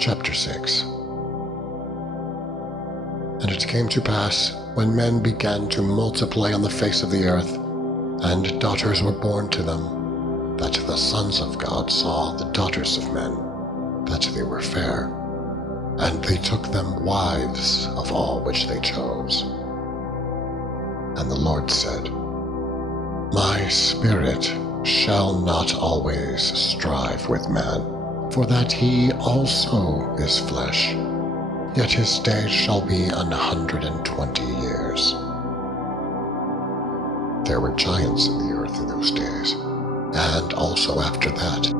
Chapter 6. And it came to pass, when men began to multiply on the face of the earth, and daughters were born to them, that the sons of God saw the daughters of men, that they were fair, and they took them wives of all which they chose. And the Lord said, My spirit shall not always strive with man, for that he also is flesh, yet his days shall be 120 years. There were giants in the earth in those days, and also after that,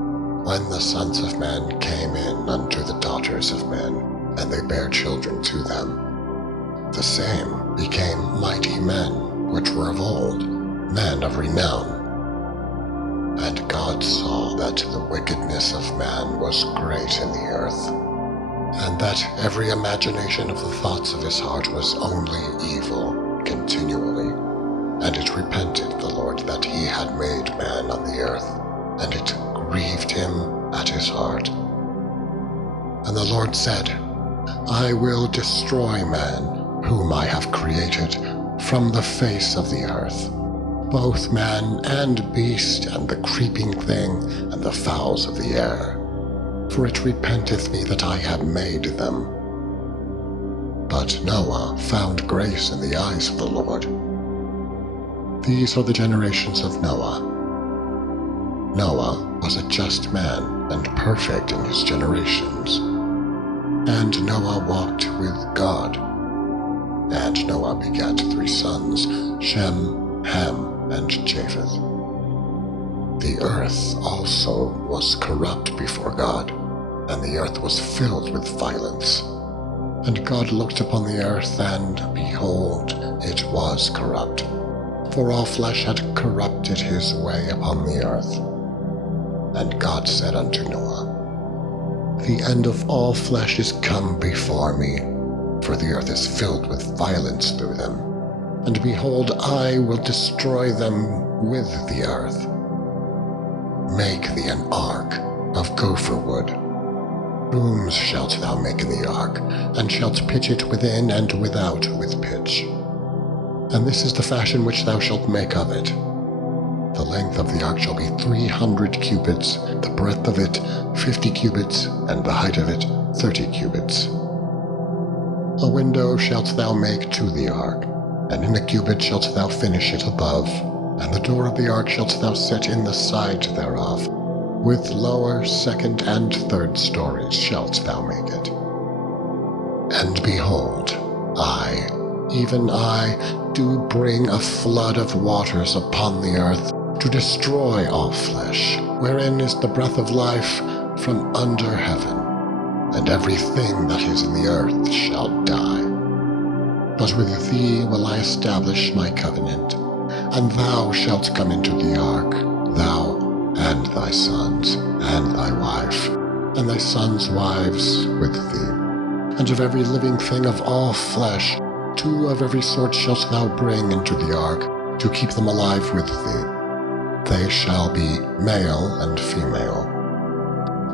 when the sons of men came in unto the daughters of men, and they bare children to them. The same became mighty men, which were of old, men of renown. And God saw that the wickedness of man was great in the earth, and that every imagination of the thoughts of his heart was only evil continually. And it repented the Lord that he had made man on the earth, and it grieved him at his heart. And the Lord said, I will destroy man, whom I have created, from the face of the earth, both man and beast, and the creeping thing, and the fowls of the air. For it repenteth me that I have made them. But Noah found grace in the eyes of the Lord. These are the generations of Noah. Noah was a just man and perfect in his generations. And Noah walked with God. And Noah begat 3 sons, Shem, Ham, and Japheth. The earth also was corrupt before God, and the earth was filled with violence. And God looked upon the earth, and behold, it was corrupt, for all flesh had corrupted his way upon the earth. And God said unto Noah, The end of all flesh is come before me, for the earth is filled with violence through them. And behold, I will destroy them with the earth. Make thee an ark of gopher wood. Rooms shalt thou make in the ark, and shalt pitch it within and without with pitch. And this is the fashion which thou shalt make of it. The length of the ark shall be 300 cubits, the breadth of it 50 cubits, and the height of it 30 cubits. A window shalt thou make to the ark, and in a cubit shalt thou finish it above, and the door of the ark shalt thou set in the side thereof. With lower, second, and third stories shalt thou make it. And behold, I, even I, do bring a flood of waters upon the earth, to destroy all flesh, wherein is the breath of life from under heaven, and everything that is in the earth shall die. But with thee will I establish my covenant, and thou shalt come into the ark, thou and thy sons, and thy wife, and thy sons' wives with thee. And of every living thing of all flesh, 2 of every sort shalt thou bring into the ark, to keep them alive with thee. They shall be male and female.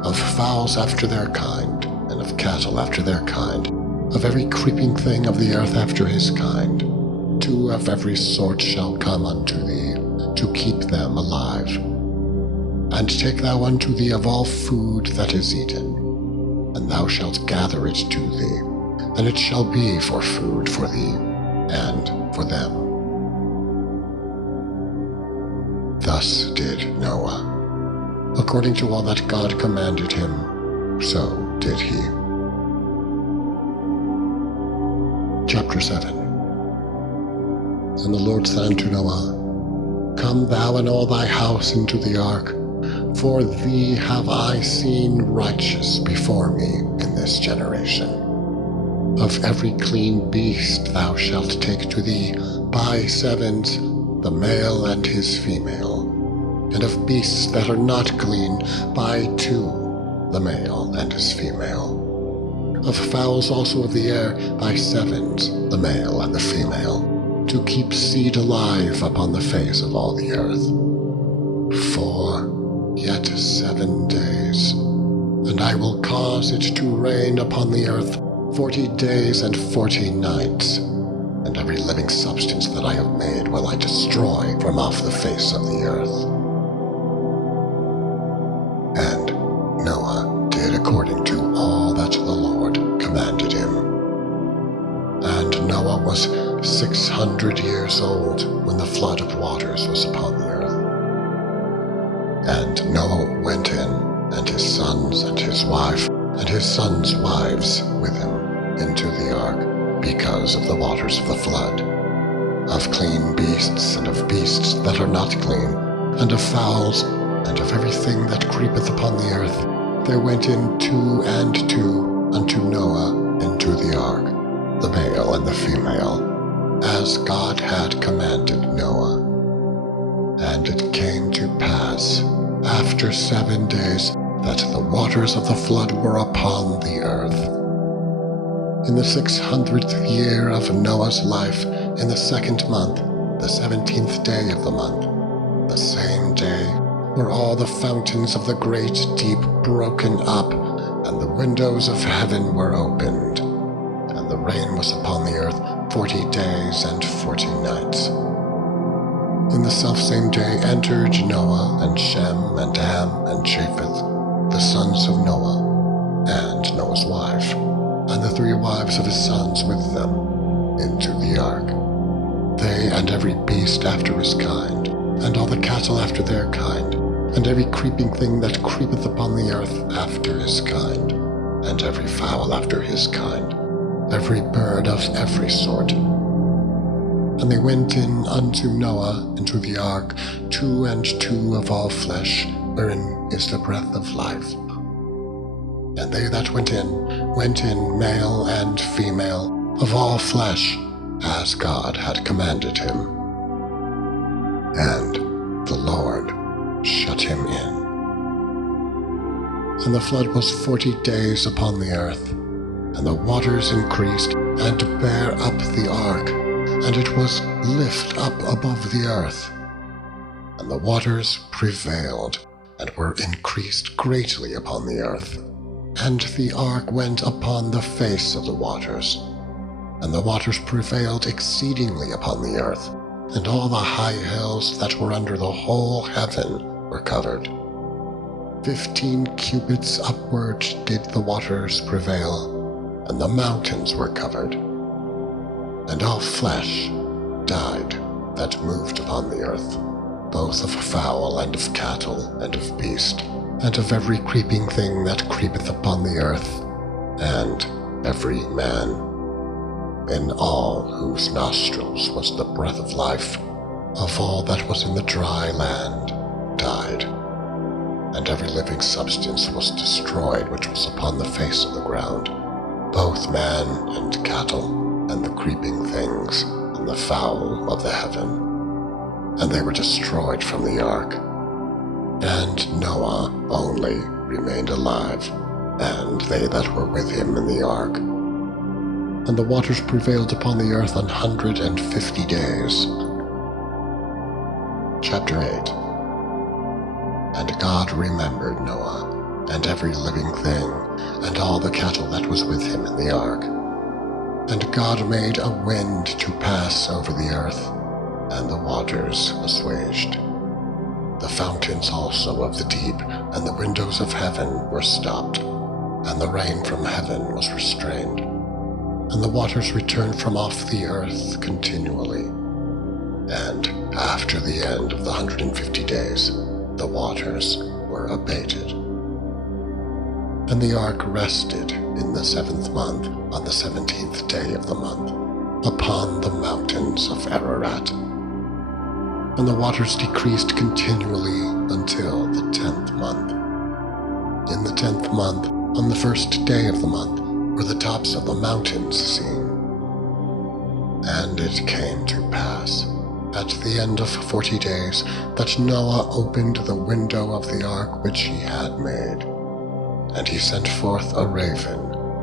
Of fowls after their kind, and of cattle after their kind, of every creeping thing of the earth after his kind, 2 of every sort shall come unto thee, to keep them alive. And take thou unto thee of all food that is eaten, and thou shalt gather it to thee, and it shall be for food for thee, and for them. Thus did Noah. According to all that God commanded him, so did he. Chapter 7. And the Lord said unto Noah, Come thou and all thy house into the ark, for thee have I seen righteous before me in this generation. Of every clean beast thou shalt take to thee by 7s, the male and his female, and of beasts that are not clean by 2, the male and his female. Of fowls also of the air by 7s, the male and the female, to keep seed alive upon the face of all the earth. For yet 7 days, and I will cause it to rain upon the earth 40 days and 40 nights, and every living substance that I have made will I destroy from off the face of the earth. And Noah did according to all that the Lord commanded him. And Noah was 600 years old when the flood of waters was upon the earth. And Noah went in, and his sons and his wife, and his sons' wives with him, into the ark, because of the waters of the flood, of clean beasts, and of beasts that are not clean, and of fowls, and of everything that creepeth upon the earth. There went in two and two unto Noah into the ark, the male and the female, as God had commanded Noah. And it came to pass, after 7 days, that the waters of the flood were upon the earth. In the 600th year of Noah's life, in the 2nd month, the 17th day of the month, the same day were all the fountains of the great deep broken up, and the windows of heaven were opened, and the rain was upon the earth 40 days and 40 nights. In the selfsame day entered Noah, and Shem, and Ham, and Japheth, the sons of Noah, and Noah's wife, and the 3 wives of his sons with them, into the ark, they and every beast after his kind, and all the cattle after their kind, and every creeping thing that creepeth upon the earth after his kind, and every fowl after his kind, every bird of every sort. And they went in unto Noah into the ark, 2 and 2 of all flesh, wherein is the breath of life. And they that went in male and female, of all flesh, as God had commanded him. And the Lord shut him in. And the flood was 40 days upon the earth, and the waters increased, and bare up the ark, and it was lift up above the earth. And the waters prevailed, and were increased greatly upon the earth. And the ark went upon the face of the waters, and the waters prevailed exceedingly upon the earth, and all the high hills that were under the whole heaven were covered. 15 cubits upward did the waters prevail, and the mountains were covered. And all flesh died that moved upon the earth, both of fowl and of cattle and of beast, and of every creeping thing that creepeth upon the earth, and every man, in all whose nostrils was the breath of life, of all that was in the dry land, died. And every living substance was destroyed which was upon the face of the ground, both man and cattle, and the creeping things, and the fowl of the heaven. And they were destroyed from the ark. And Noah only remained alive, and they that were with him in the ark. And the waters prevailed upon the earth 150 days. Chapter 8. And God remembered Noah, and every living thing, and all the cattle that was with him in the ark. And God made a wind to pass over the earth, and the waters assuaged. The fountains also of the deep and the windows of heaven were stopped, and the rain from heaven was restrained, and the waters returned from off the earth continually. And after the end of the 150 days, the waters were abated. And the ark rested in the 7th month, on the 17th day of the month, upon the mountains of Ararat. And the waters decreased continually until the 10th month. In the 10th month, on the 1st day of the month, were the tops of the mountains seen. And it came to pass, at the end of 40 days, that Noah opened the window of the ark which he had made. And he sent forth a raven,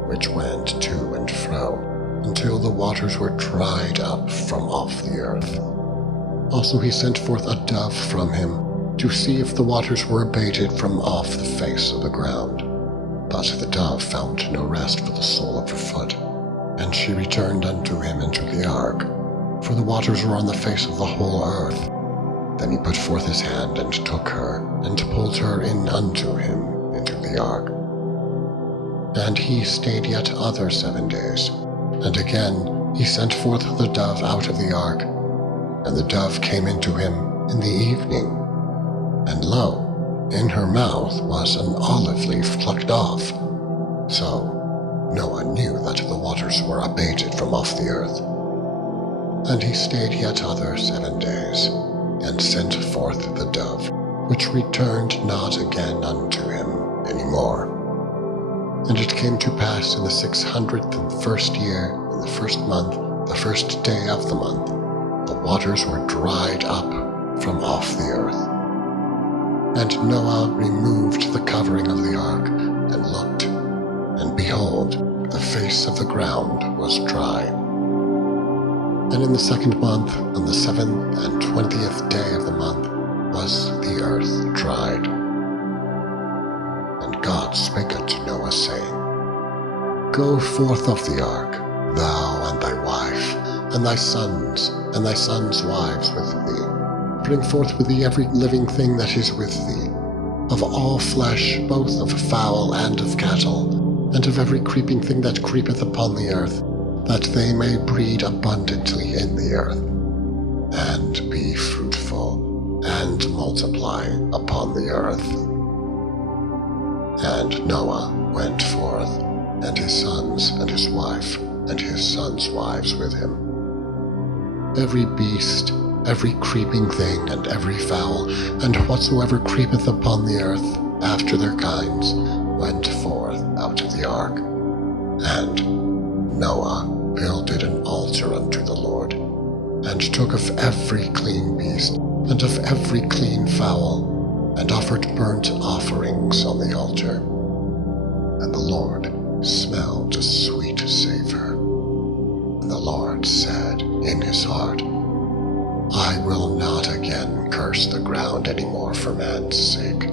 which went to and fro, until the waters were dried up from off the earth. Also he sent forth a dove from him, to see if the waters were abated from off the face of the ground. But the dove found no rest for the sole of her foot, and she returned unto him into the ark, for the waters were on the face of the whole earth. Then he put forth his hand and took her, and pulled her in unto him into the ark. And he stayed yet other 7 days, and again he sent forth the dove out of the ark. And the dove came into him in the evening, and lo, in her mouth was an olive leaf plucked off. So Noah knew that the waters were abated from off the earth. And he stayed yet other 7 days, and sent forth the dove, which returned not again unto him any more. And it came to pass in the 601st year, in the first month, the first day of the month, the waters were dried up from off the earth. And Noah removed the covering of the ark, and looked, and behold, the face of the ground was dry. And in the 2nd month, on the 7th and 20th day of the month, was the earth dried. And God spake unto Noah, saying, Go forth of the ark, thou and thy wife, and thy sons wives with thee. Bring forth with thee every living thing that is with thee, of all flesh, both of fowl and of cattle, and of every creeping thing that creepeth upon the earth, that they may breed abundantly in the earth, and be fruitful, and multiply upon the earth. And Noah went forth, and his sons, and his wife, and his sons' wives with him. Every beast, every creeping thing, and every fowl, and whatsoever creepeth upon the earth, after their kinds, went forth out of the ark. And Noah builded an altar unto the Lord, and took of every clean beast, and of every clean fowl, and offered burnt offerings on the altar. And the Lord smelled a sweet savor. And the Lord said in his heart, I will not again curse the ground any more for man's sake.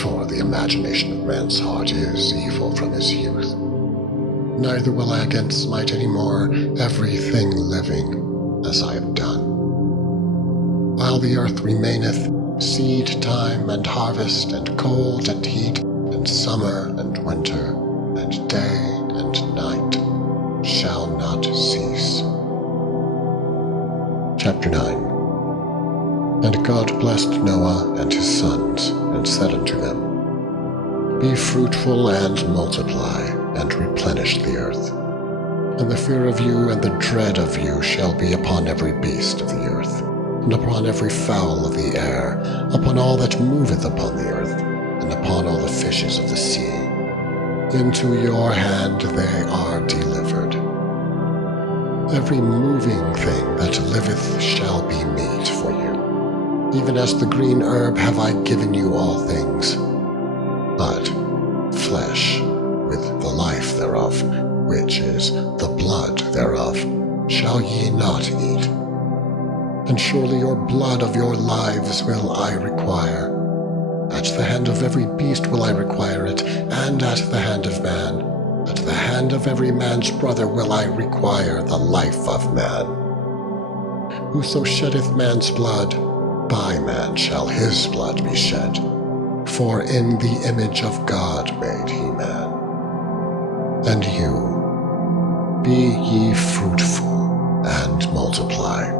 For the imagination of man's heart is evil from his youth. Neither will I again smite any more everything living, as I have done. While the earth remaineth, seed time and harvest, and cold and heat, and summer and winter, and day and night shall not cease. Chapter 9. And God blessed Noah and his sons, and said unto them, Be fruitful and multiply, and replenish the earth. And the fear of you and the dread of you shall be upon every beast of the earth, and upon every fowl of the air, upon all that moveth upon the earth, and upon all the fishes of the sea. Into your hand they are delivered. Every moving thing that liveth shall be meat for you. Even as the green herb have I given you all things. But flesh, with the life thereof, which is the blood thereof, shall ye not eat. And surely your blood of your lives will I require. At the hand of every beast will I require it, and at the hand of man. At the hand of every man's brother will I require the life of man. Whoso sheddeth man's blood, by man shall his blood be shed. For in the image of God made he man. And you, be ye fruitful, and multiply.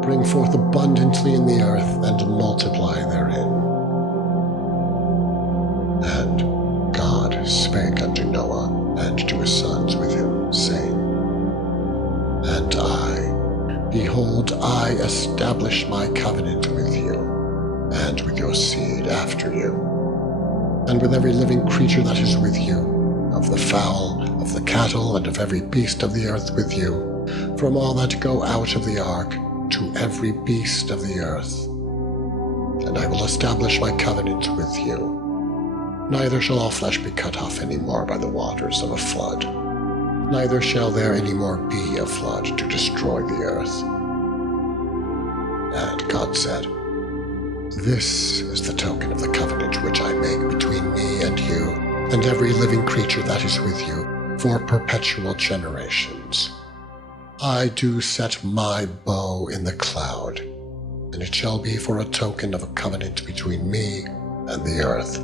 Bring forth abundantly in the earth, and multiply therein. And God spake unto Noah, and to his sons with him, saying, And behold, I establish my covenant with you, and with your seed after you, and with every living creature that is with you, of the fowl, of the cattle, and of every beast of the earth with you, from all that go out of the ark, to every beast of the earth. And I will establish my covenant with you. Neither shall all flesh be cut off any more by the waters of a flood, neither shall there any more be a flood to destroy the earth. And God said, This is the token of the covenant which I make between me and you, and every living creature that is with you, for perpetual generations. I do set my bow in the cloud, and it shall be for a token of a covenant between me and the earth.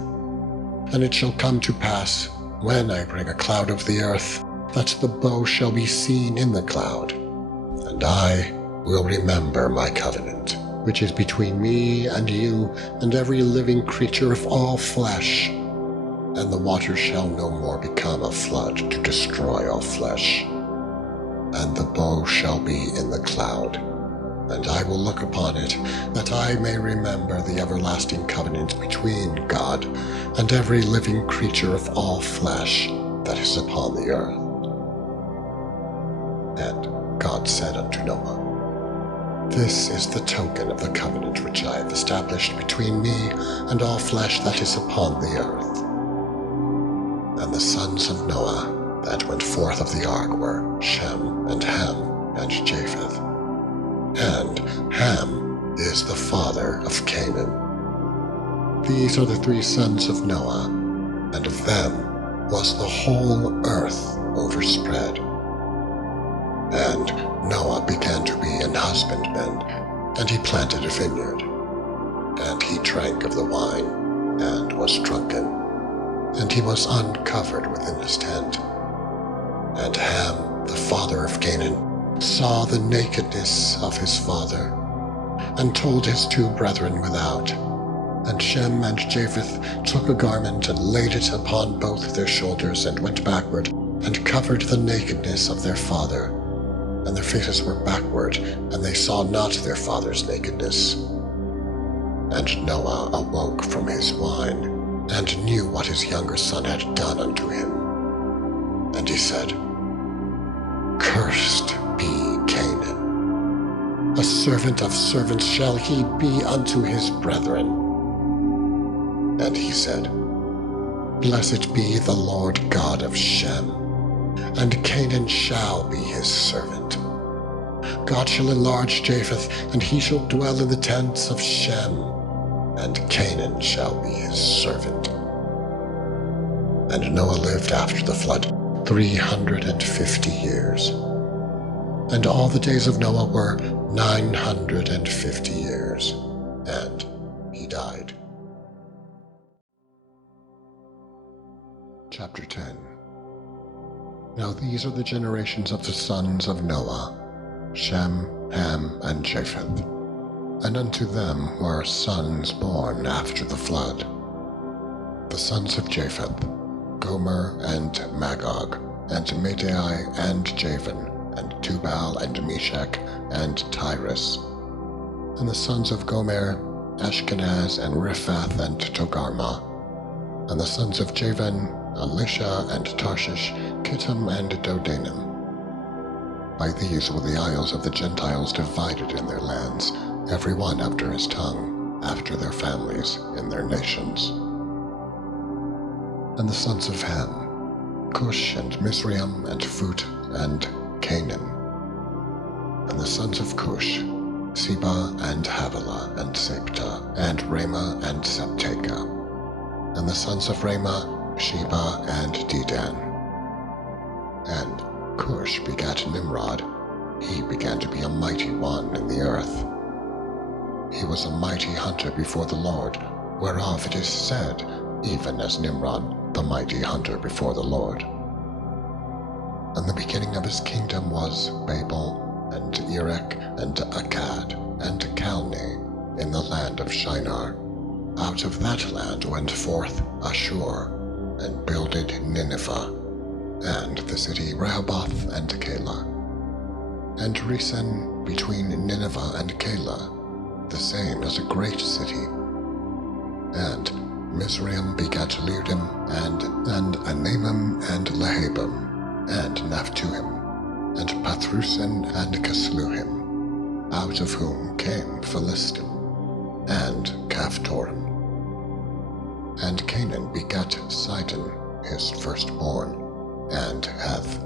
And it shall come to pass, when I bring a cloud of the earth, that the bow shall be seen in the cloud, and I will remember my covenant, which is between me and you and every living creature of all flesh. And the waters shall no more become a flood to destroy all flesh. And the bow shall be in the cloud, and I will look upon it, that I may remember the everlasting covenant between God and every living creature of all flesh that is upon the earth. And God said unto Noah, This is the token of the covenant which I have established between me and all flesh that is upon the earth. And the sons of Noah that went forth of the ark were Shem and Ham and Japheth. And Ham is the father of Canaan. These are the 3 sons of Noah, and of them was the whole earth overspread. And Noah began to be an husbandman, and he planted a vineyard. And he drank of the wine, and was drunken, and he was uncovered within his tent. And Ham, the father of Canaan, saw the nakedness of his father, and told his 2 brethren without. And Shem and Japheth took a garment and laid it upon both their shoulders, and went backward, and covered the nakedness of their father. And their faces were backward, and they saw not their father's nakedness. And Noah awoke from his wine, and knew what his younger son had done unto him. And he said, Cursed be Canaan. A servant of servants shall he be unto his brethren. And he said, Blessed be the Lord God of Shem, and Canaan shall be his servant. God shall enlarge Japheth, and he shall dwell in the tents of Shem, and Canaan shall be his servant. And Noah lived after the flood 350 years. And all the days of Noah were 950 years, and he died. Chapter 10. Now these are the generations of the sons of Noah, Shem, Ham, and Japheth. And unto them were sons born after the flood. The sons of Japheth, Gomer and Magog, and Madai and Javan, and Tubal and Meshach and Tyrus. And the sons of Gomer, Ashkenaz and Riphath and Togarmah. And the sons of Javan, Elisha and Tarshish, Kittim and Dodanim. By these were the isles of the Gentiles divided in their lands, every one after his tongue, after their families, in their nations. And the sons of Ham, Cush and Mizraim and Phut and Canaan. And the sons of Cush, Seba and Havilah and Sabta and Ramah and Sabteka. And the sons of Ramah, Sheba and Dedan. And Cush begat Nimrod. He began to be a mighty one in the earth. He was a mighty hunter before the Lord, whereof it is said, even as Nimrod, the mighty hunter before the Lord. And the beginning of his kingdom was Babel, and Erech, and Akkad, and Calneh, in the land of Shinar. Out of that land went forth Ashur, and builded Nineveh, and the city Rehoboth and Calah. And Resen between Nineveh and Calah, the same as a great city. And Mizraim begat Ludim, and Anamim, and Lehabim, and Naphtuhim, and Pathrusim, and Casluhim, out of whom came Philistim, and Caphtorim. And Canaan begat Sidon, his firstborn, and Heth,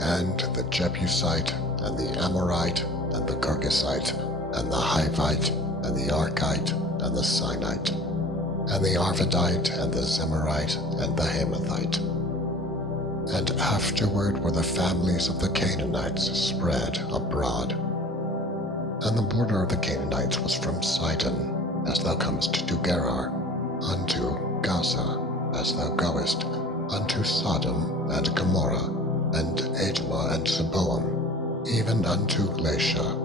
and the Jebusite, and the Amorite, and the Girgasite, and the Hivite, and the Archite, and the Sinite. and the Arvadite, and the Zemarite, and the Hamathite. And afterward were the families of the Canaanites spread abroad. And the border of the Canaanites was from Sidon, as thou comest to Gerar, unto Gaza, as thou goest, unto Sodom and Gomorrah, and Admah and Zeboam, even unto Lasha.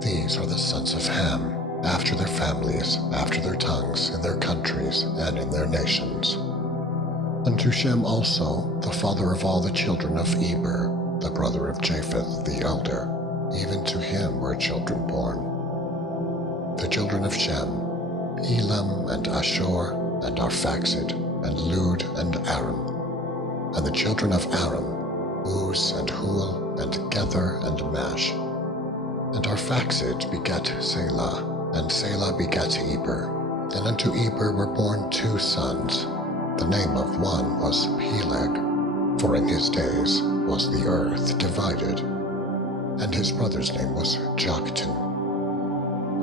These are the sons of Ham, after their families, after their tongues, in their countries, and in their nations. Unto Shem also, the father of all the children of Eber, the brother of Japheth the elder, even to him were children born. The children of Shem, Elam and Ashur, and Arphaxad, and Lud and Aram. And the children of Aram, Uz and Hul, and Gether and Mash. And Arphaxad begat Selah, and Selah begat Eber. And unto Eber were born 2 sons. The name of one was Peleg, for in his days was the earth divided. And his brother's name was Joktan.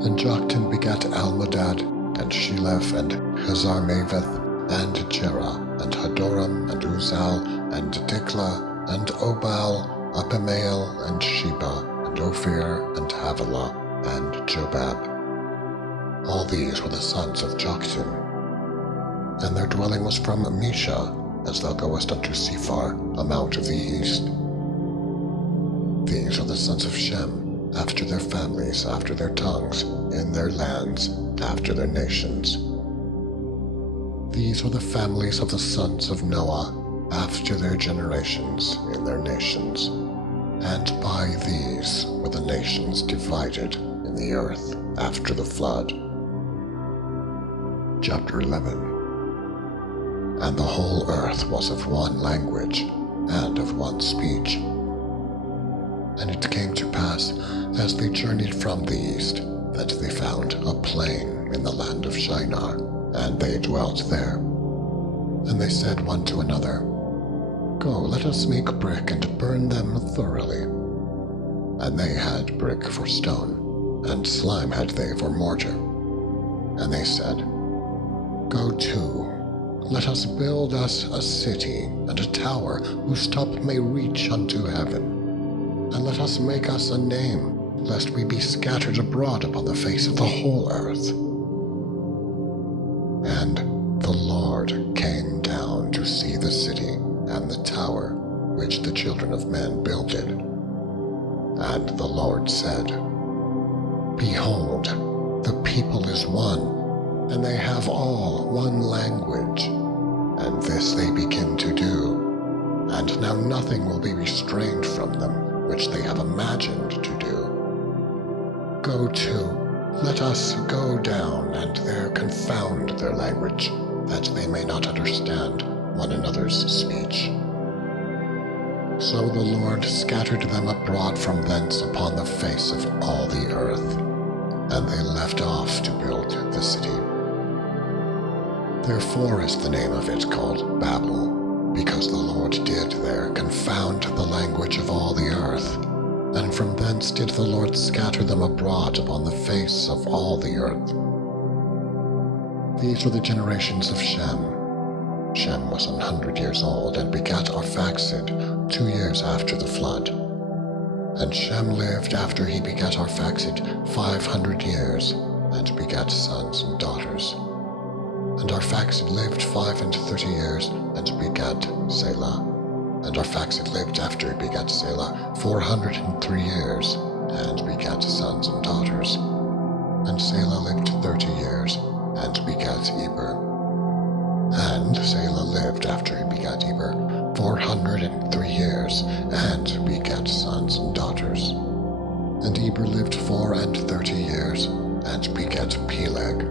And Joktan begat Almodad, and Sheleph, and Hazarmaveth, and Jerah, and Hadoram, and Uzal, and Diklah, and Obal, Abimael, and Sheba, and Ophir, and Havilah, and Jobab. All these were the sons of Joktan. And their dwelling was from Mesha, as thou goest unto Sephar, a mount of the east. These are the sons of Shem, after their families, after their tongues, in their lands, after their nations. These are the families of the sons of Noah, after their generations, in their nations. And by these were the nations divided in the earth after the flood. Chapter 11. And the whole earth was of one language, and of one speech. And it came to pass, as they journeyed from the east, that they found a plain in the land of Shinar, and they dwelt there. And they said one to another, Go, let us make brick and burn them thoroughly. And they had brick for stone, and slime had they for mortar. And they said, Go to, let us build us a city and a tower whose top may reach unto heaven. And let us make us a name, lest we be scattered abroad upon the face of the whole earth. And the Lord came down to see the city and the tower which the children of men builded. And the Lord said, Behold, the people is one, and they have all one language, and this they begin to do. And now nothing will be restrained from them, which they have imagined to do. Go to, let us go down, and there confound their language, that they may not understand one another's speech. So the Lord scattered them abroad from thence upon the face of all the earth, and they left off to build the city. Therefore is the name of it called Babel, because the Lord did there confound the language of all the earth, and from thence did the Lord scatter them abroad upon the face of all the earth. These were the generations of Shem. Shem was 100 years old, and begat Arphaxad 2 years after the flood. And Shem lived after he begat Arphaxad 500 years, and begat sons and daughters. And Arphaxad lived 35 years, and begat Selah. And Arphaxad lived after he begat Selah 403 years, and begat sons and daughters. And Selah lived 30 years, and begat Eber. And Selah lived after he begat Eber 403 years, and begat sons and daughters. And Eber lived 34 years, and begat Peleg.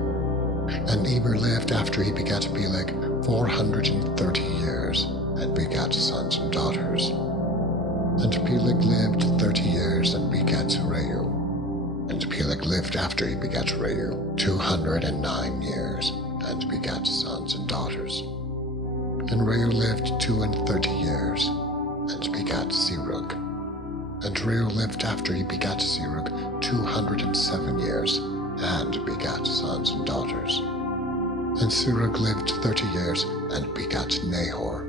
And Eber lived after he begat Peleg 430 years, and begat sons and daughters. And Peleg lived 30 years, and begat Reu. And Peleg lived after he begat Reu 209 years, and begat sons and daughters. And Reu lived 32 years, and begat Serug. And Reu lived after he begat Serug 207 years, and begat sons and daughters. And Serug lived 30 years and begat Nahor.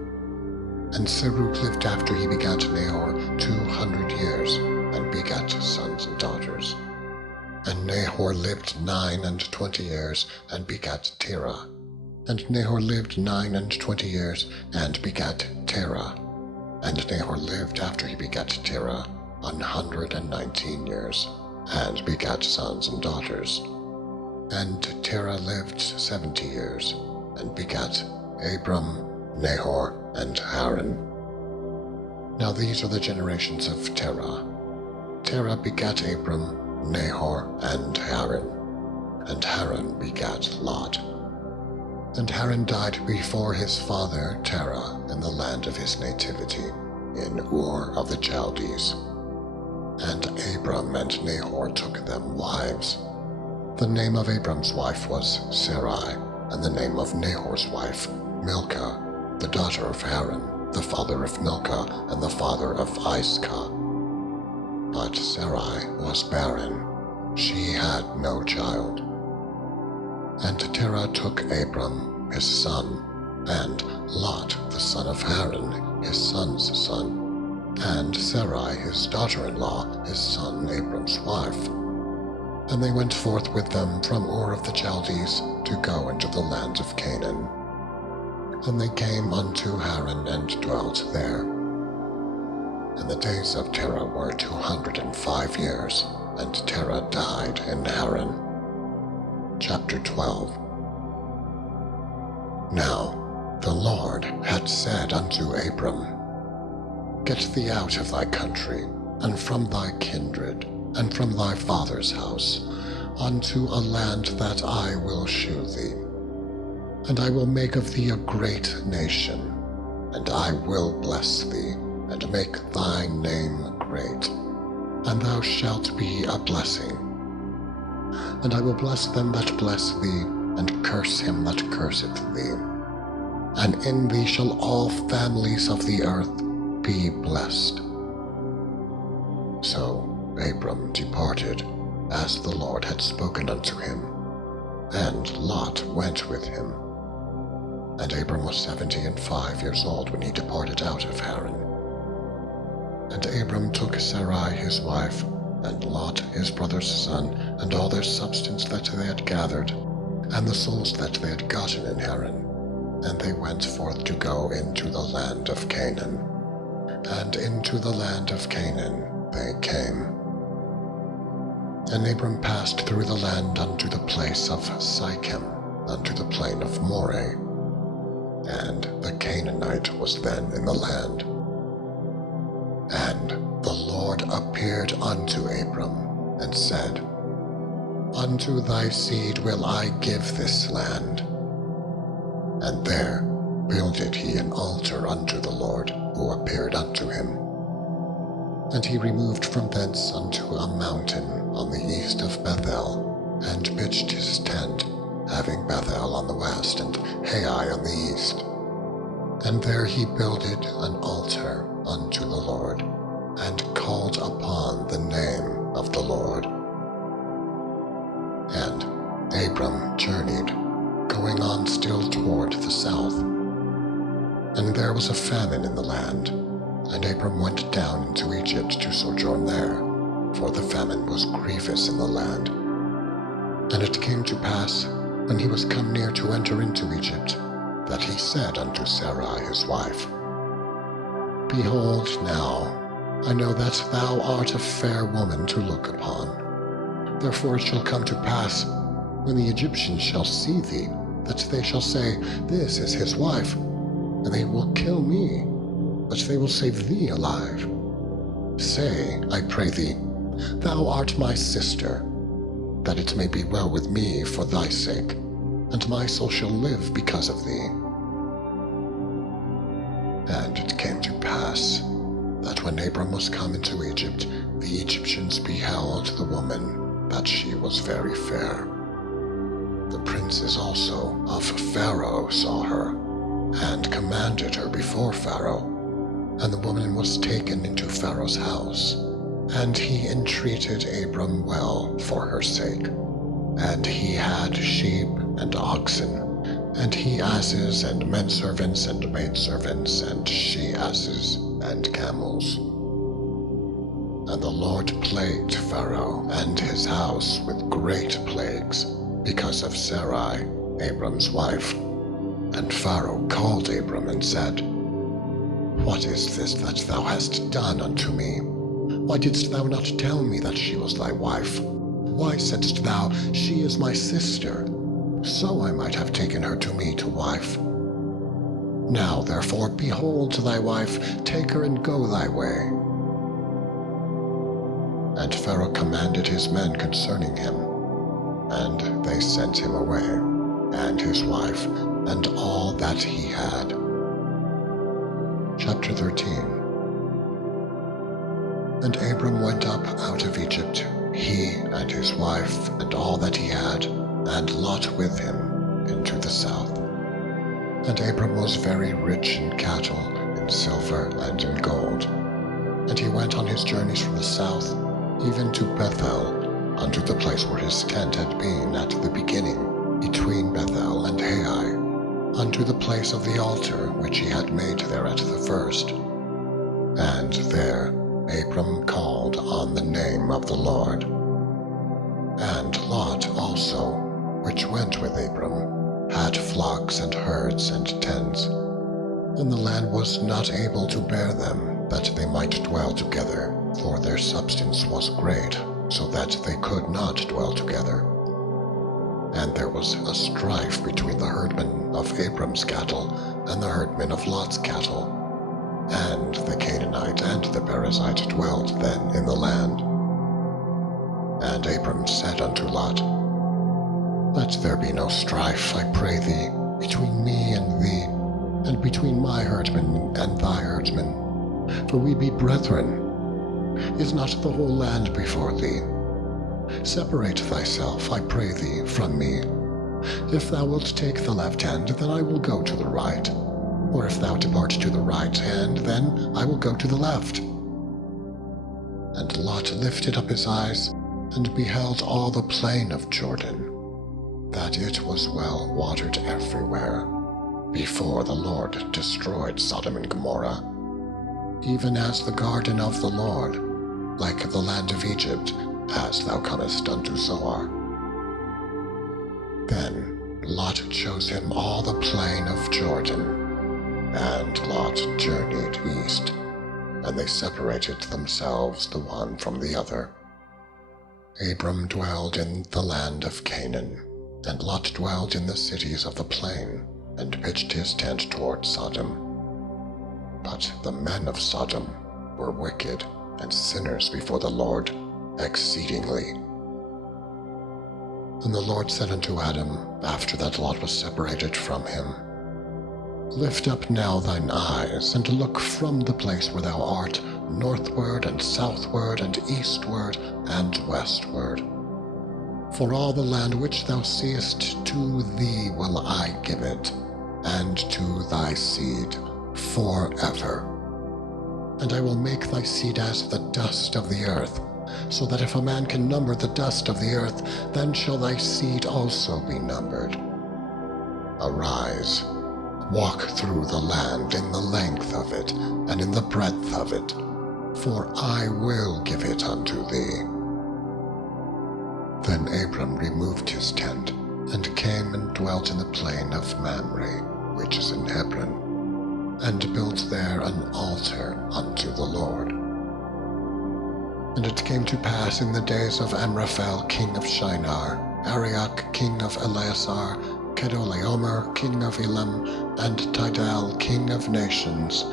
And Serug lived after he begat Nahor 200 years and begat sons and daughters. And Nahor lived 29 years and begat Terah. And Nahor lived 29 years and begat Terah. And Nahor lived after he begat Terah 119 years and begat sons and daughters. And Terah lived 70 years and begat Abram, Nahor, and Haran. Now these are the generations of Terah. Terah begat Abram, Nahor, and Haran. And Haran begat Lot. And Haran died before his father Terah in the land of his nativity, in Ur of the Chaldees. And Abram and Nahor took them wives. The name of Abram's wife was Sarai, and the name of Nahor's wife Milcah, the daughter of Haran, the father of Milcah, and the father of Iscah. But Sarai was barren; she had no child. And Terah took Abram his son, and Lot the son of Haran his son's son, and Sarai his daughter-in-law his son Abram's wife. And they went forth with them from Ur of the Chaldees to go into the land of Canaan. And they came unto Haran and dwelt there. And the days of Terah were 205 years, and Terah died in Haran. Chapter 12. Now the Lord had said unto Abram, Get thee out of thy country, and from thy kindred, and from thy father's house, unto a land that I will shew thee. And I will make of thee a great nation, and I will bless thee, and make thy name great, and thou shalt be a blessing. And I will bless them that bless thee, and curse him that curseth thee. And in thee shall all families of the earth be blessed. So Abram departed, as the Lord had spoken unto him, and Lot went with him. And Abram was 75 years old when he departed out of Haran. And Abram took Sarai his wife, and Lot his brother's son, and all their substance that they had gathered, and the souls that they had gotten in Haran, and they went forth to go into the land of Canaan. And into the land of Canaan they came. And Abram passed through the land unto the place of Sichem, unto the plain of Moreh. And the Canaanite was then in the land. And the Lord appeared unto Abram, and said, Unto thy seed will I give this land. And there builded he an altar unto the Lord, who appeared unto him. And he removed from thence unto a mountain on the east of Bethel, and pitched his tent, having Bethel on the west, and Hai on the east. And there he builded an altar unto the Lord, and called upon the name of the Lord. And Abram journeyed, going on still toward the south. And there was a famine in the land, and Abram went down into Egypt to sojourn there, for the famine was grievous in the land. And it came to pass, when he was come near to enter into Egypt, that he said unto Sarai his wife, Behold now, I know that thou art a fair woman to look upon. Therefore it shall come to pass, when the Egyptians shall see thee, that they shall say, This is his wife, and they will kill me, but they will save thee alive. Say, I pray thee, Thou art my sister, that it may be well with me for thy sake, and my soul shall live because of thee. And it came to pass, that when Abram was come into Egypt, the Egyptians beheld the woman, that she was very fair. The princes also of Pharaoh saw her, and commanded her before Pharaoh. And the woman was taken into Pharaoh's house, and he entreated Abram well for her sake. And he had sheep and oxen, and he-asses, and men-servants, and maidservants, and she-asses, and camels. And the Lord plagued Pharaoh and his house with great plagues, because of Sarai, Abram's wife. And Pharaoh called Abram and said, What is this that thou hast done unto me? Why didst thou not tell me that she was thy wife? Why saidst thou, She is my sister? So I might have taken her to me to wife. Now therefore, behold thy wife, take her and go thy way. And Pharaoh commanded his men concerning him, and they sent him away, and his wife, and all that he had. Chapter 13. And Abram went up out of Egypt, he and his wife, and all that he had, and Lot with him, into the south. And Abram was very rich in cattle, in silver, and in gold. And he went on his journeys from the south, even to Bethel, unto the place where his tent had been at the beginning, between Bethel and Hai, unto the place of the altar which he had made there at the first. And there Abram called on the name of the Lord. And Lot also, which went with Abram, had flocks and herds and tents. And the land was not able to bear them, that they might dwell together, for their substance was great, so that they could not dwell together. And there was a strife between the herdmen of Abram's cattle and the herdmen of Lot's cattle. And the Canaanite and the Perizzite dwelled then in the land. And Abram said unto Lot, Let there be no strife, I pray thee, between me and thee, and between my herdmen and thy herdmen, for we be brethren. Is not the whole land before thee? Separate thyself, I pray thee, from me. If thou wilt take the left hand, then I will go to the right. Or if thou depart to the right hand, then I will go to the left. And Lot lifted up his eyes, and beheld all the plain of Jordan, that it was well watered everywhere, before the Lord destroyed Sodom and Gomorrah, even as the garden of the Lord, like the land of Egypt, as thou comest unto Zoar. Then Lot chose him all the plain of Jordan, and Lot journeyed east, and they separated themselves the one from the other. Abram dwelled in the land of Canaan, and Lot dwelled in the cities of the plain, and pitched his tent toward Sodom. But the men of Sodom were wicked and sinners before the Lord exceedingly. And the Lord said unto Adam, after that Lot was separated from him, Lift up now thine eyes, and look from the place where thou art, northward and southward and eastward and westward. For all the land which thou seest, to thee will I give it, and to thy seed forever. And I will make thy seed as the dust of the earth, so that if a man can number the dust of the earth, then shall thy seed also be numbered. Arise, walk through the land in the length of it, and in the breadth of it, for I will give it unto thee. Then Abram removed his tent, and came and dwelt in the plain of Mamre, which is in Hebron, and built there an altar unto the Lord. And it came to pass in the days of Amraphel king of Shinar, Arioch king of Eleazar, Kedorlaomer king of Elam, and Tidal king of nations,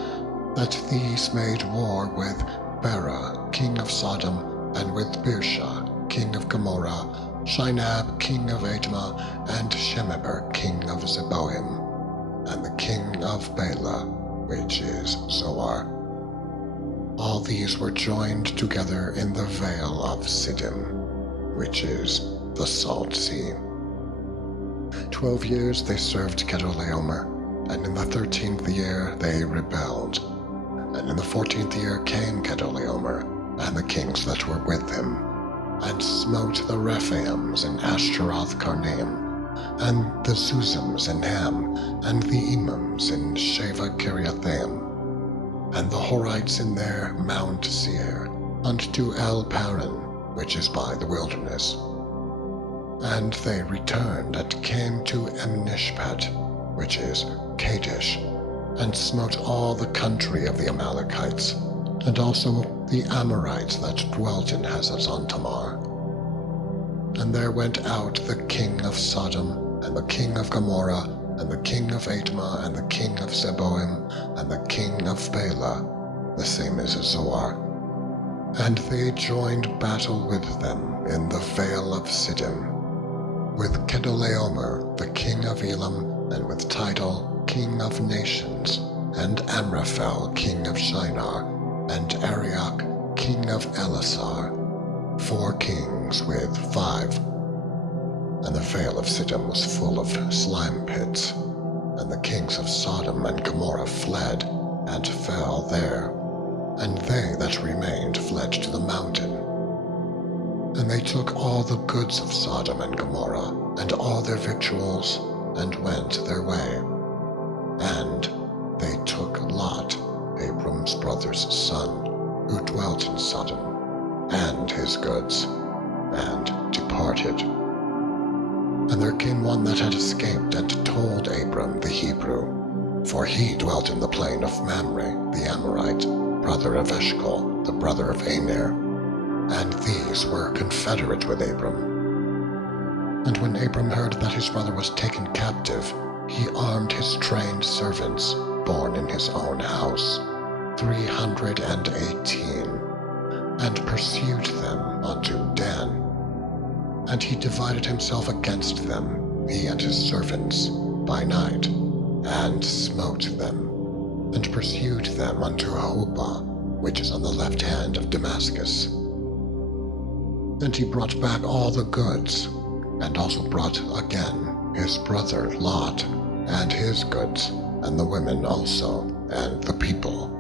that these made war with Bera king of Sodom, and with Birsha king of Gomorrah, Shinab king of Admah, and Shemeber king of Zeboim, and the king of Bela, which is Zoar. All these were joined together in the vale of Siddim, which is the Salt Sea. 12 years they served Kedorlaomer, and in the 13th year they rebelled. And in the 14th year came Kedorlaomer, and the kings that were with him, and smote the Rephaims in Ashtaroth Karnaim, and the Zuzims in Ham, and the Emims in Sheva Kiriathaim, and the Horites in their Mount Seir, unto El Paran, which is by the wilderness. And they returned and came to Emnishpat, which is Kadesh, and smote all the country of the Amalekites, and also the Amorites that dwelt in Hazazon Tamar. And there went out the king of Sodom, and the king of Gomorrah, and the king of Admah, and the king of Zeboim, and the king of Bela, the same as Zoar. And they joined battle with them in the vale of Siddim, with Kedorlaomer, the king of Elam, and with Tidal, king of nations, and Amraphel, king of Shinar, and Arioch, king of Elasar, 4 kings with 5. And the vale of Siddim was full of slime pits, and the kings of Sodom and Gomorrah fled, and fell there, and they that remained fled to the mountain. And they took all the goods of Sodom and Gomorrah, and all their victuals, and went their way. And they took Lot, Abram's brother's son, who dwelt in Sodom, and his goods, and departed. And there came one that had escaped, and told Abram the Hebrew, for he dwelt in the plain of Mamre the Amorite, brother of Eshcol, the brother of Aner, and these were confederate with Abram. And when Abram heard that his brother was taken captive, he armed his trained servants, born in his own house, 318, and pursued them unto Dan. And he divided himself against them, he and his servants, by night, and smote them, and pursued them unto Hobah, which is on the left hand of Damascus. And he brought back all the goods, and also brought again his brother Lot, and his goods, and the women also, and the people.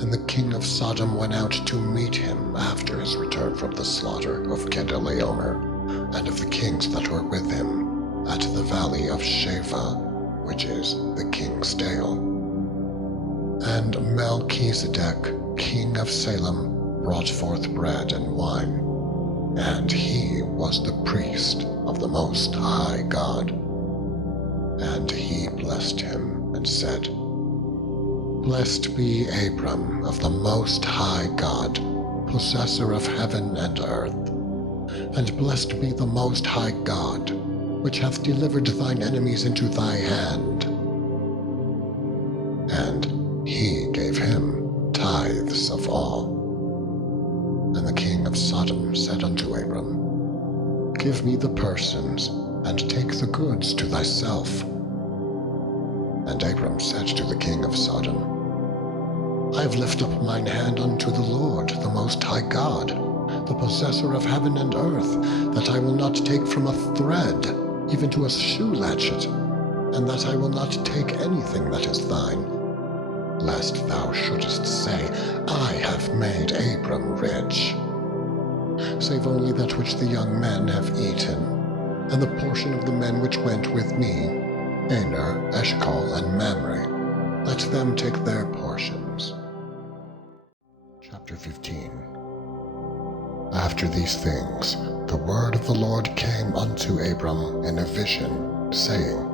And the king of Sodom went out to meet him after his return from the slaughter of Kedorlaomer, and of the kings that were with him, at the valley of Sheva, which is the king's dale. And Melchizedek, king of Salem, brought forth bread and wine, and he was the priest of the Most High God. And he blessed him, and said, Blessed be Abram of the Most High God, possessor of heaven and earth. And blessed be the Most High God, which hath delivered thine enemies into thy hand. And he gave him tithes of all. And the king of Sodom said unto Abram, Give me the persons, and take the goods to thyself. And Abram said to the king of Sodom, I have lifted up mine hand unto the Lord, the Most High God, the possessor of heaven and earth, that I will not take from a thread, even to a shoe latchet, and that I will not take anything that is thine, lest thou shouldest say, I have made Abram rich, save only that which the young men have eaten, and the portion of the men which went with me, Aner, Eshcol, and Mamre, let them take their portions. Chapter 15. After these things, the word of the Lord came unto Abram in a vision, saying,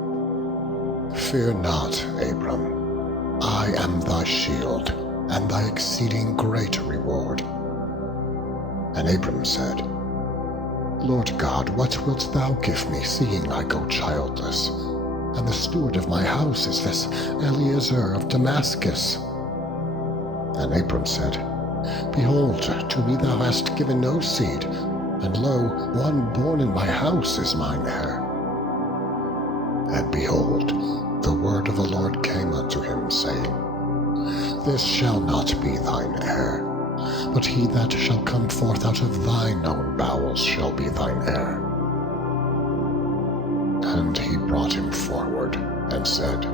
Fear not, Abram, I am thy shield, and thy exceeding great reward. And Abram said, Lord God, what wilt thou give me, seeing I go childless? And the steward of my house is this Eliezer of Damascus. And Abram said, Behold, to me thou hast given no seed, and lo, one born in my house is mine heir. And behold, the word of the Lord came unto him, saying, This shall not be thine heir, but he that shall come forth out of thine own bowels shall be thine heir. And he brought him forward, and said,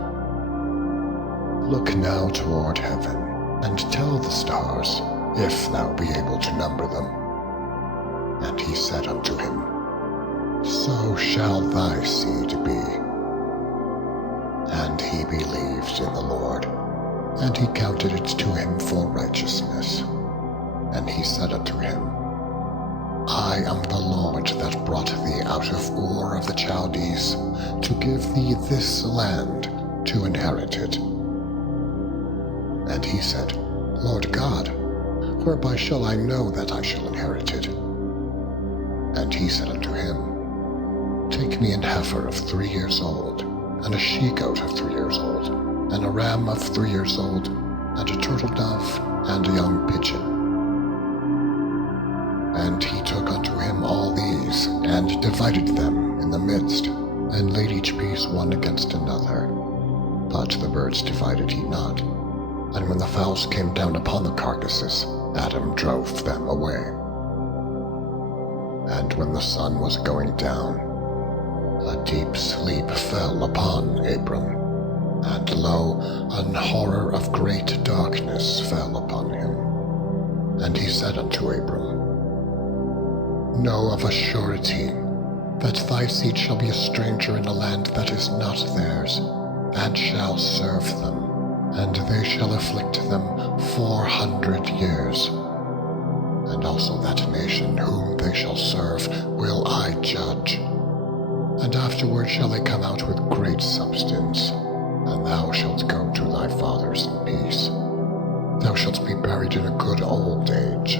Look now toward heaven, and tell the stars, if thou be able to number them. And he said unto him, so shall thy seed be. And he believed in the Lord, and he counted it to him for righteousness. And he said unto him, I am the Lord that brought thee out of Ur of the Chaldees, to give thee this land to inherit it. And he said, Lord God, whereby shall I know that I shall inherit it? And he said unto him, Take me an heifer of 3 years old, and a she-goat of 3 years old, and a ram of 3 years old, and a turtle dove, and a young pigeon. And he took unto him all these, and divided them in the midst, and laid each piece one against another. But the birds divided he not. And when the fowls came down upon the carcasses, Adam drove them away. And when the sun was going down, a deep sleep fell upon Abram, and lo, an horror of great darkness fell upon him. And he said unto Abram, Know of a surety that thy seed shall be a stranger in a land that is not theirs, and shall serve them, and they shall afflict them 400 years. And also that nation whom they shall serve will I judge. And afterward shall they come out with great substance, and thou shalt go to thy fathers in peace. Thou shalt be buried in a good old age.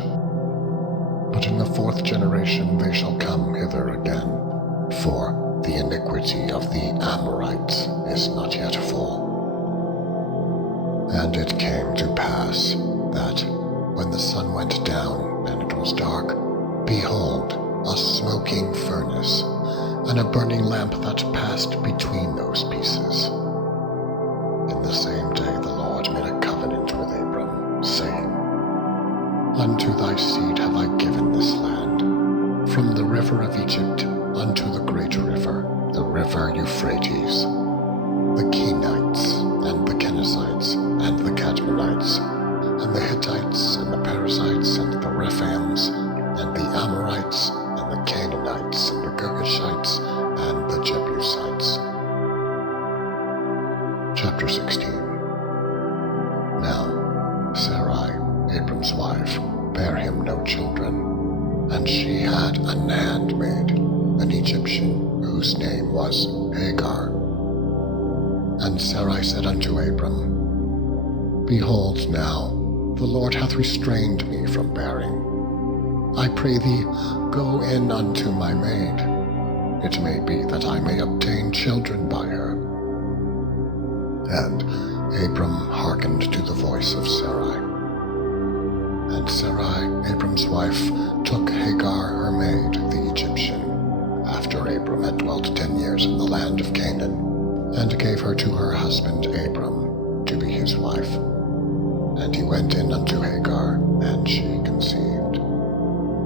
But in the 4th generation they shall come hither again, for the iniquity of the Amorites is not yet full. And it came to pass that, when the sun went down and it was dark, behold, a smoking furnace, and a burning lamp that passed between those pieces. In the same day the Lord made a covenant with Abram, saying, Unto thy seed have I given this land, from the river of Egypt unto the great river, the river Euphrates, the Kenites, and the Kenizzites, and the Cadmonites, and the Hittites, and the Perizzites, and the Rephaims, and the Amorites, and the Canaanites, and the Girgashites, and the Jebusites. Chapter 16. Now Sarai, Abram's wife, bare him no children, and she had an handmaid, an Egyptian, whose name was Hagar. And Sarai said unto Abram, Behold now, the Lord hath restrained me from bearing. I pray thee, go in unto my maid. It may be that I may obtain children by her. And Abram hearkened to the voice of Sarai. And Sarai, Abram's wife, took Hagar her maid, the Egyptian, after Abram had dwelt 10 years in the land of Canaan, and gave her to her husband Abram, to be his wife. And he went in unto Hagar, and she conceived.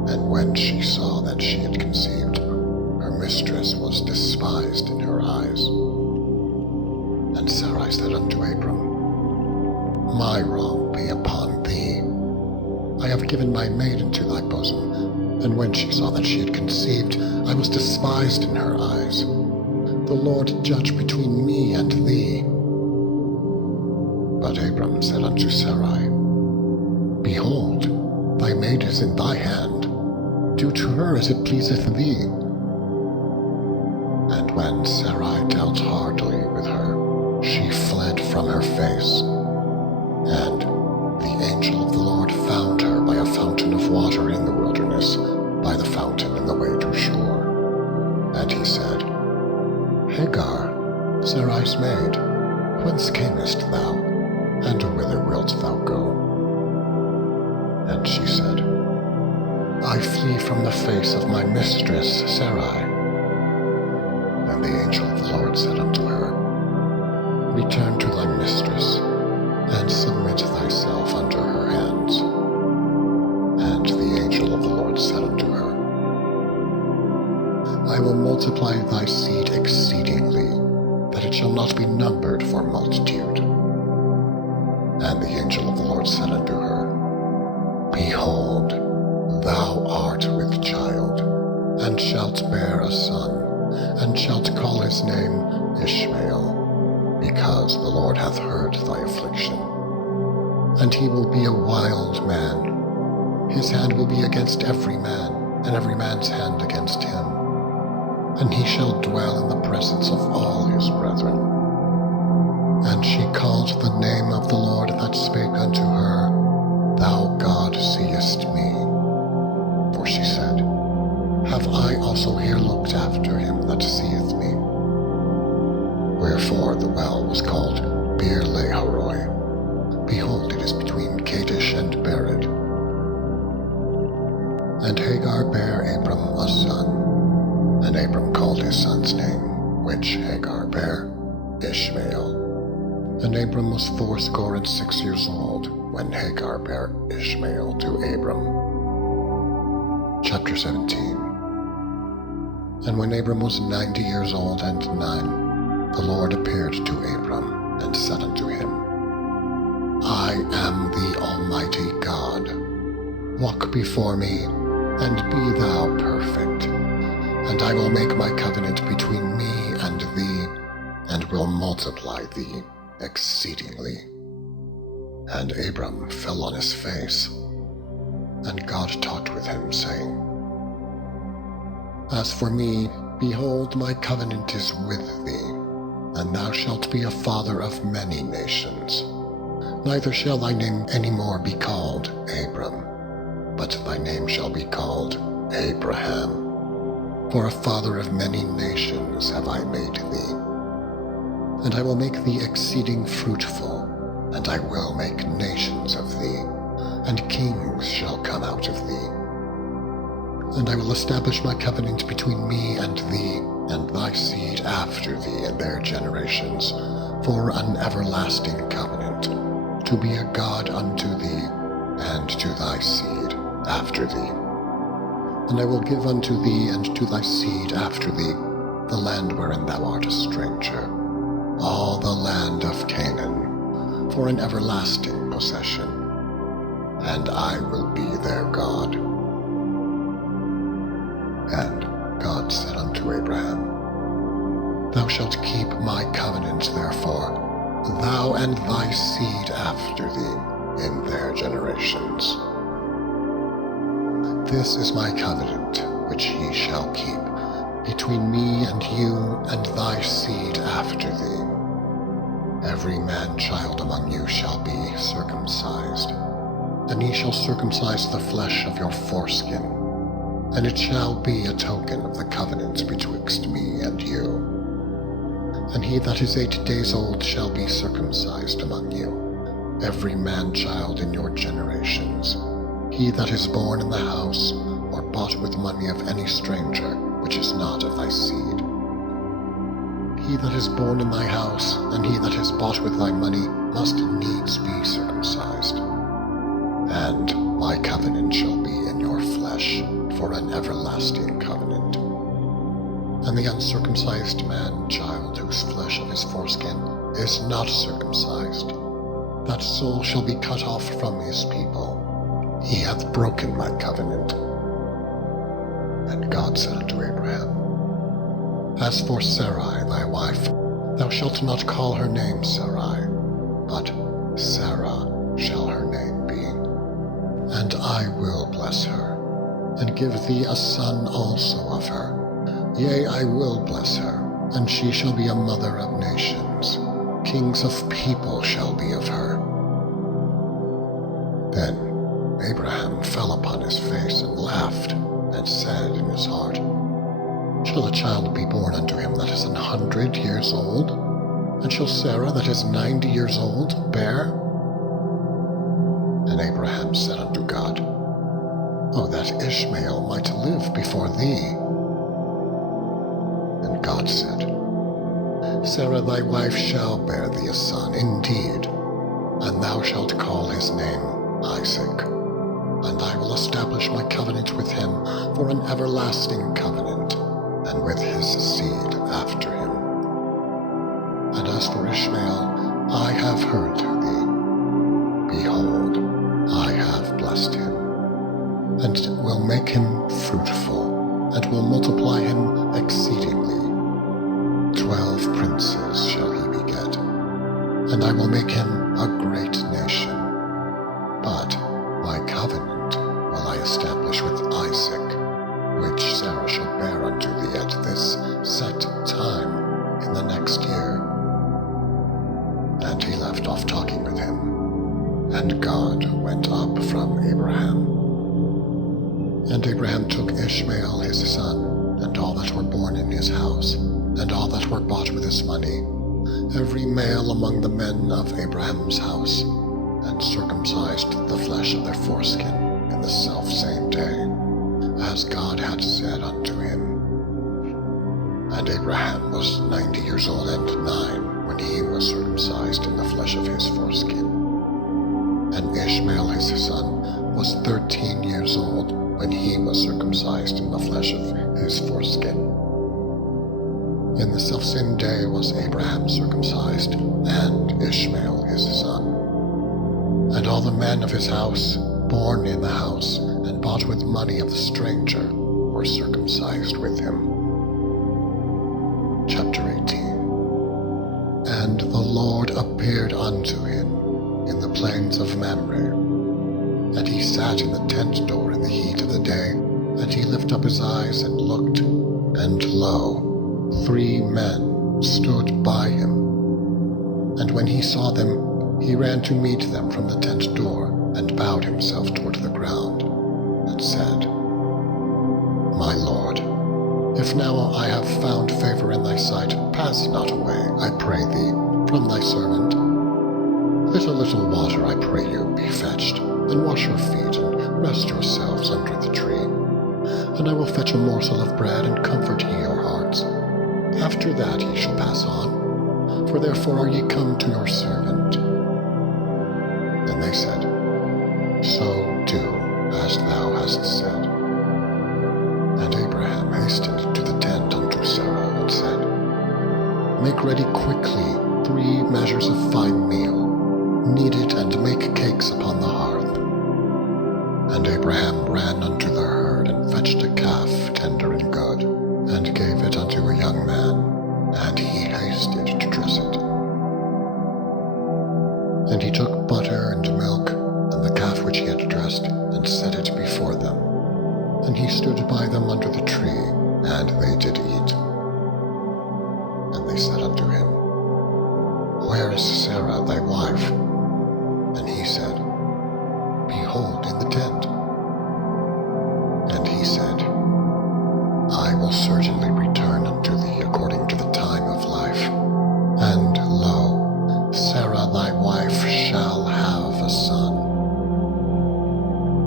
And when she saw that she had conceived, her mistress was despised in her eyes. And Sarai said unto Abram, My wrong be upon thee. I have given my maid into thy bosom, and when she saw that she had conceived, I was despised in her eyes. The Lord judge between me and thee. But Abram said unto Sarai, Behold, thy maid is in thy hand. Do to her as it pleaseth thee. And when Sarai dealt hardly with her, she fled from her face. And the angel of the Lord found her by a fountain of water in the wilderness, by the fountain in the way to Shur. And he said, Hagar, Sarai's maid, whence camest thou, and whither wilt thou go? And she said, I flee from the face of my mistress Sarai. And the angel of the Lord said unto her, Return to thy mistress, and submit thyself under her hands. And the angel of the Lord said unto her, I will multiply thy seed exceedingly, that it shall not be numbered for multitude. And the angel of the Lord said unto her, Behold, thou art with child, and shalt bear a son, and shalt call his name Ishmael, because the Lord hath heard thy affliction. And he will be a wild man. His hand will be against every man, and every man's hand against him. And he shall dwell in the presence of all his brethren. And she called the name of the Lord that spake unto her, Thou God seest me. For she said, Have I also here looked after him that seeth me? Wherefore the well was called Beer Lahairoi. Behold, it is between Kadesh and Bered. And Hagar bare Abram a son, and Abram called his son's name, which Hagar bare, Ishmael. And Abram was 86 years old when Hagar bare Ishmael to Abram. Chapter 17. And when Abram was 90 years old and 9, the Lord appeared to Abram and said unto him, I am the Almighty God. Walk before me, and be thou perfect. And I will make my covenant between me and thee, and will multiply thee exceedingly. And Abram fell on his face, and God talked with him, saying, As for me, behold, my covenant is with thee, and thou shalt be a father of many nations. Neither shall thy name any more be called Abram, but thy name shall be called Abraham. For a father of many nations have I made thee. And I will make thee exceeding fruitful, and I will make nations of thee, and kings shall come out of thee. And I will establish my covenant between me and thee, and thy seed after thee in their generations, for an everlasting covenant, to be a God unto thee, and to thy seed after thee. And I will give unto thee and to thy seed after thee the land wherein thou art a stranger, all the land of Canaan, for an everlasting possession, and I will be their God. And God said unto Abraham, Thou shalt keep my covenant, therefore, thou and thy seed after thee in their generations. This is my covenant which ye shall keep between me and you and thy seed after thee. Every man-child among you shall be circumcised, and ye shall circumcise the flesh of your foreskin, and it shall be a token of the covenant betwixt me and you. And he that is 8 days old shall be circumcised among you, every man-child in your generations, he that is born in the house, or bought with money of any stranger, which is not of thy seed. He that is born in thy house, and he that is bought with thy money, must needs be circumcised. And my covenant shall be in your flesh, for an everlasting covenant. And the uncircumcised man-child, whose flesh of his foreskin is not circumcised, that soul shall be cut off from his people. He hath broken my covenant. And God said unto Abraham, As for Sarai thy wife, thou shalt not call her name Sarai, but Sarah shall her name be. And I will bless her, and give thee a son also of her. Yea, I will bless her, and she shall be a mother of nations. Kings of people shall be of her. Then Abraham fell upon his face and laughed, and said in his heart, Shall a child be born unto him that is 100 years old? And shall Sarah that is 90 years old bear? And Abraham said unto God, O that Ishmael might live before thee. And God said, Sarah thy wife shall bear thee a son indeed, and thou shalt call his name Isaac. And I will establish my covenant with him for an everlasting covenant, and with his seed after him. And as for Ishmael, I have heard thee. Behold, I have blessed him, and will make him fruitful, and will multiply him exceedingly. 12 princes shall he beget, and I will make him a great nation. But my covenant will I establish with Isaac, which Sarah shall bear unto thee at this set time in the next year. And he left off talking with him, and God went up from Abraham. And Abraham took Ishmael his son, and all that were born in his house, and all that were bought with his money, every male among the men of Abraham's house, and circumcised the flesh of their foreskin in the selfsame day, as God had said unto him. And Abraham was 90 years old and 9 when he was circumcised in the flesh of his foreskin. And Ishmael his son was 13 years old when he was circumcised in the flesh of his foreskin. In the selfsame day was Abraham circumcised, and Ishmael his son. And all the men of his house, born in the house, and bought with money of the stranger, were circumcised with him. Chapter 18. And the Lord appeared unto him in the plains of Mamre. And he sat in the tent door in the heat of the day, and he lifted up his eyes and looked, and lo, 3 men stood by him. And when he saw them, he ran to meet them from the tent door, and bowed himself toward the ground, and said, My Lord, if now I have found favor in thy sight, pass not away, I pray thee, from thy servant. Let a little water, I pray you, be fetched, and wash your feet, and rest yourselves under the tree. And I will fetch a morsel of bread, and comfort ye your hearts. After that ye shall pass on, for therefore are ye come to your servant. And they said, So do as thou hast said. And Abraham hastened to the tent unto Sarah, and said, Make ready quickly 3 measures of fine meal, knead it, and make cakes upon the hearth. And Abraham ran unto the herd, and fetched a calf tender and good, and gave it unto a young man, and he hasted to dress it. And he took butter and milk, and the calf which he had dressed, and set it before them. And he stood by them under the tree, and they did eat. And they said unto him, Where is Sarah thy wife? And he said, Behold, in the tent. And he said, I will certainly return unto thee according to the time of life. And lo, Sarah thy wife shall have a son.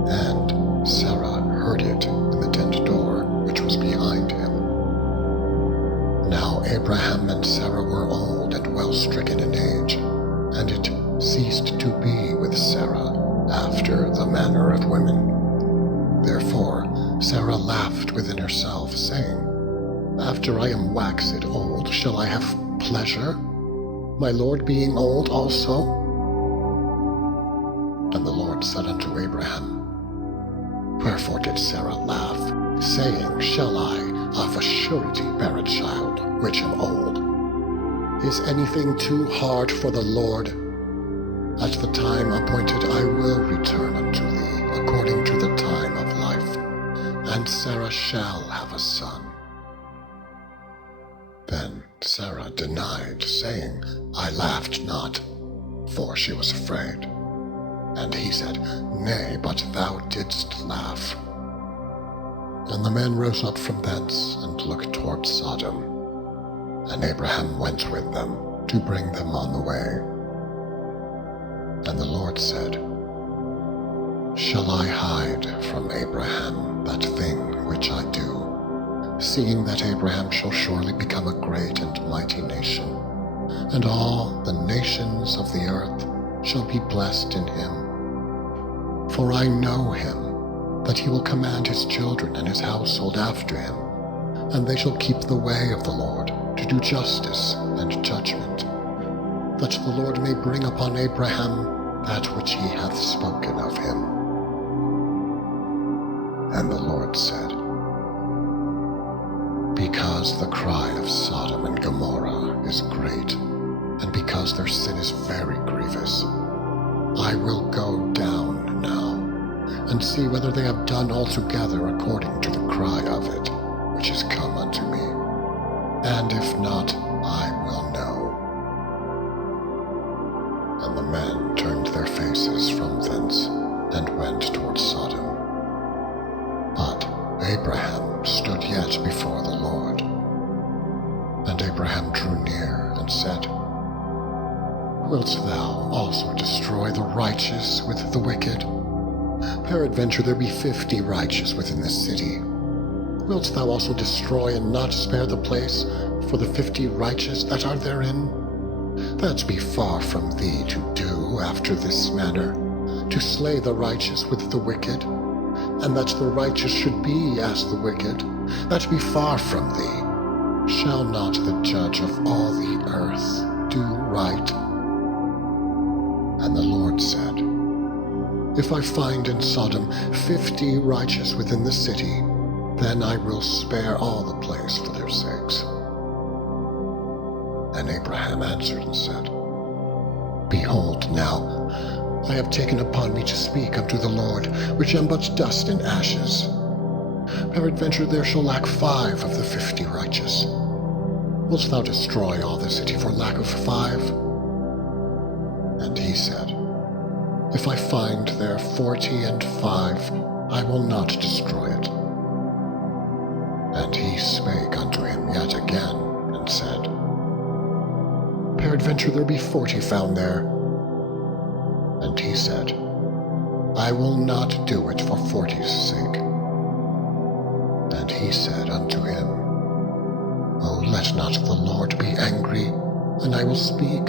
And Sarah heard it in the tent door which was behind him. Now Abraham and Sarah were old and well stricken in age, and it ceased to be with Sarah after the manner of women. Therefore Sarah laughed within herself, saying, After I am waxed old, shall I have pleasure, my Lord being old also? And the Lord said unto Abraham, Wherefore did Sarah laugh, saying, Shall I of a surety bear a child, which am old? Is anything too hard for the Lord? At the time appointed I will return unto thee according to the time of life, and Sarah shall have a son. Then Sarah denied, saying, I laughed not, for she was afraid. And he said, Nay, but thou didst laugh. And the men rose up from thence, and looked toward Sodom. And Abraham went with them, to bring them on the way. And the Lord said, Shall I hide from Abraham that thing which I do, seeing that Abraham shall surely become a great and mighty nation, and all the nations of the earth shall be blessed in him? For I know him, that he will command his children and his household after him, and they shall keep the way of the Lord, to do justice and judgment, that the Lord may bring upon Abraham that which he hath spoken of him. And the Lord said, because the cry of Sodom and Gomorrah is great, and because their sin is very grievous, I will go down now, and see whether they have done altogether according to the cry of it, which is come unto me. And if not, I will know. And the men turned their faces from thence, and went towards Sodom. But Abraham stood yet before the Lord. And Abraham drew near, and said, Wilt thou also destroy the righteous with the wicked? Peradventure there be 50 righteous within this city. Wilt thou also destroy and not spare the place for the 50 righteous that are therein? That be far from thee to do after this manner, to slay the righteous with the wicked, and that the righteous should be as the wicked. That be far from thee. Shall not the judge of all the earth do right? And the Lord said, If I find in Sodom 50 righteous within the city, then I will spare all the place for their sakes. And Abraham answered and said, Behold now, I have taken upon me to speak unto the Lord, which am but dust and ashes. Peradventure there shall lack 5 of the 50 righteous. Wilt thou destroy all the city for lack of 5? And he said, If I find there 45, I will not destroy it. And he spake unto him yet again, and said, Peradventure there be 40 found there. And he said, I will not do it for 40's sake. And he said unto him, O let not the Lord be angry, and I will speak.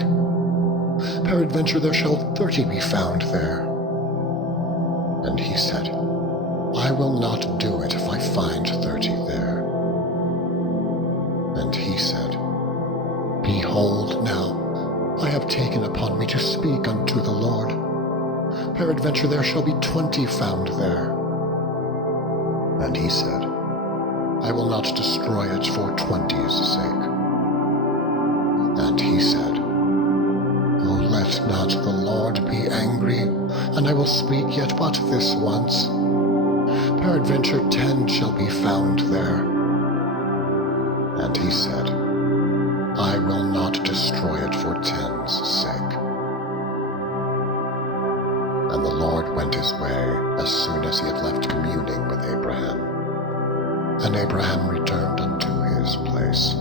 Peradventure there shall 30 be found there. And he said, I will not do it if I find 30 there. And he said, Behold now, I have taken upon me to speak unto the Lord. Peradventure there shall be 20 found there. And he said, I will not destroy it for 20's sake. And he said, O let not the Lord be angry, and I will speak yet but this once. Peradventure 10 shall be found there. And he said, I will not destroy it for 10's sake. And the Lord went his way as soon as he had left communing with Abraham. And Abraham returned unto his place.